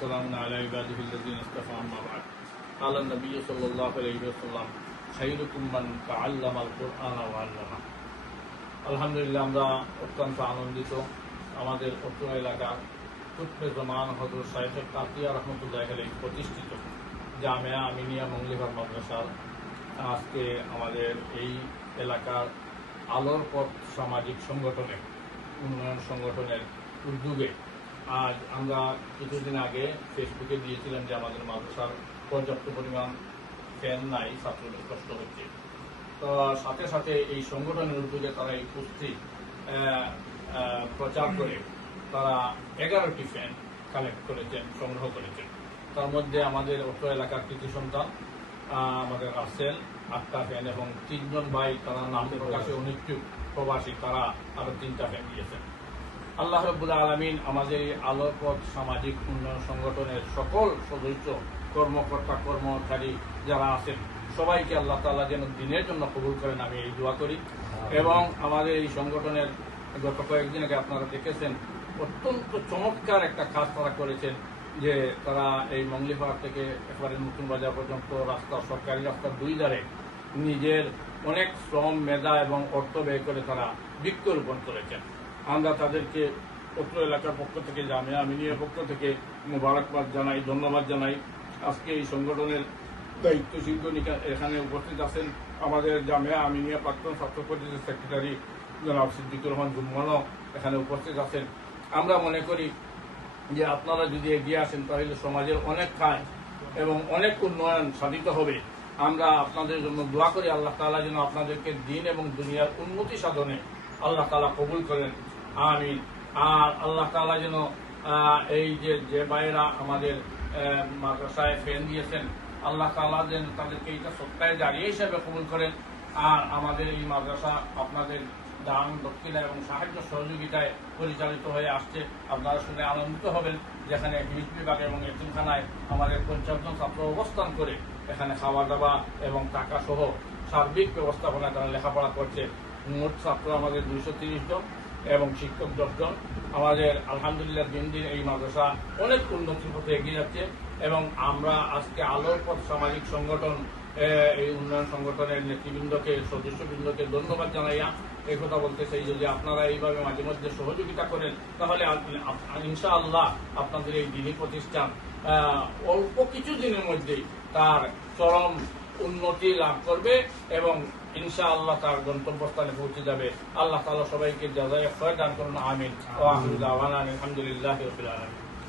وسلام على عباده الذين اصطفى أما بعد قال النبي صلى الله عليه وسلم خيركم من تعلم القرآن وعلمه আলহামদুলিল্লাহ আমরা অত্যন্ত আনন্দিত আমাদের অত্র এলাকার কুতুবে জামান হযরত শাইখ কাতিয়া রহমাতুল্লাহ আলাইহি প্রতিষ্ঠিত জামিয়া আমিনিয়া মঙ্গলিভার মাদ্রাসার আজকে আমাদের এই এলাকার আলোর পথ সামাজিক সংগঠনের উন্নয়ন সংগঠনের উদ্যোগে আজ আমরা কিছুদিন আগে ফেসবুকে দিয়েছিলাম যে আমাদের মাদ্রাসার পর্যাপ্ত পরিমাণ ফ্যান নাই, ছাত্রদের কষ্ট হচ্ছে। তো সাথে সাথে এই সংগঠনের উদ্যোগে তারা এই পুস্তি প্রচার করে তারা 11টি ফ্যান কালেক্ট করেছেন, সংগ্রহ করেছেন। তার মধ্যে আমাদের অত্র এলাকার কৃতি সন্তান আমাদের রাসেল 8টা ফ্যান এবং 3 জন ভাই তারা নাম প্রকাশে অনিচ্ছুক প্রবাসী, তারা আরো 3টা ফ্যান দিয়েছেন। আল্লাহ রাব্বুল আলামিন আমাদের এই আলোর পথ সামাজিক উন্নয়ন সংগঠনের সকল সদস্য, কর্মকর্তা, কর্মচারী যারা আছেন সবাইকে আল্লাহ তাআলা যেন দিনের জন্য কবুল করেন, আমি এই দোয়া করি। এবং আমাদের এই সংগঠনের গত কয়েকদিন আগে আপনারা দেখেছেন অত্যন্ত চমৎকার একটা কাজ তারা করেছেন, যে তারা এই মঙ্গলিপাড় থেকে একেবারে নতুন বাজার পর্যন্ত রাস্তা, সরকারি রাস্তার 2 ধারে নিজের অনেক শ্রম, মেধা এবং অর্থ ব্যয় করে তারা বৃক্ষরোপণ করেছেন। আমরা তাদেরকে অত্র এলাকার পক্ষ থেকে, জামিয়া আমিনিয়ার পক্ষ থেকে মোবারকবাদ জানাই, ধন্যবাদ জানাই। আজকে এই সংগঠনের দায়িত্বশীল এখানে উপস্থিত আছেন আমাদের জামিয়া আমিনিয়া প্রাক্তন ছাত্র পরিষদের সেক্রেটারি জনাব সিদ্দিকুর রহমান জুম্মানও এখানে উপস্থিত আছেন। আমরা মনে করি যে আপনারা যদি এগিয়ে আসেন তাহলে সমাজের অনেক কাজ এবং অনেক উন্নয়ন সাধিত হবে। আমরা আপনাদের জন্য দোয়া করি আল্লাহ তাআলা যেন আপনাদেরকে দিন এবং দুনিয়ার উন্নতি সাধনে আল্লাহ তাআলা কবুল করেন, আমিন। আর আল্লাহ তাআলা যেন এই যে ভাইয়েরা আমাদের মাদ্রাসায় ফ্যান দিয়েছেন, আল্লাহ তাআলা যেন তাদেরকে এইটা সত্যায় জারিয়া হিসাবে কবুল করেন। আর আমাদের এই মাদ্রাসা আপনাদের দান, দক্ষিণা এবং সাহায্য সহযোগিতায় পরিচালিত হয়ে আসছে। আপনারা শুনে আনন্দিত হবেন যেখানে হিজ বিভাগ এবং এতিমখানায় আমাদের 50 জন ছাত্র অবস্থান করে এখানে খাওয়া দাওয়া এবং টাকা সহ সার্বিক ব্যবস্থাপনায় তারা লেখাপড়া করছে। মোট ছাত্র আমাদের 230 জন এবং শিক্ষক 10 জন। আমাদের আলহামদুলিল্লাহ দিন দিন এই মাদ্রাসা অনেক উন্নতির পথে এগিয়ে যাচ্ছে এবং আমরা আজকে আলোর পথ সামাজিক সংগঠন এই উন্নয়ন সংগঠনের নেতৃবৃন্দকে, সদস্যবৃন্দকে ধন্যবাদ জানাইয়া এই কথা বলতে চাই, যদি আপনারা এইভাবে মাঝে মধ্যে সহযোগিতা করেন তাহলে ইনশাআল্লাহ আপনাদের এই দিনী প্রতিষ্ঠান অল্প কিছু দিনের মধ্যেই তার চরম উন্নতি লাভ করবে এবং ইনশাআল্লাহ তার গন্তব্যস্থানে পৌঁছে যাবে। আল্লাহ তাআলা সবাইকে জাযায়ে খায়র দান করুন, আমিন। ওয়া আখিরু দাওয়ানা আলহামদুলিল্লাহি রাব্বিল আলামিন।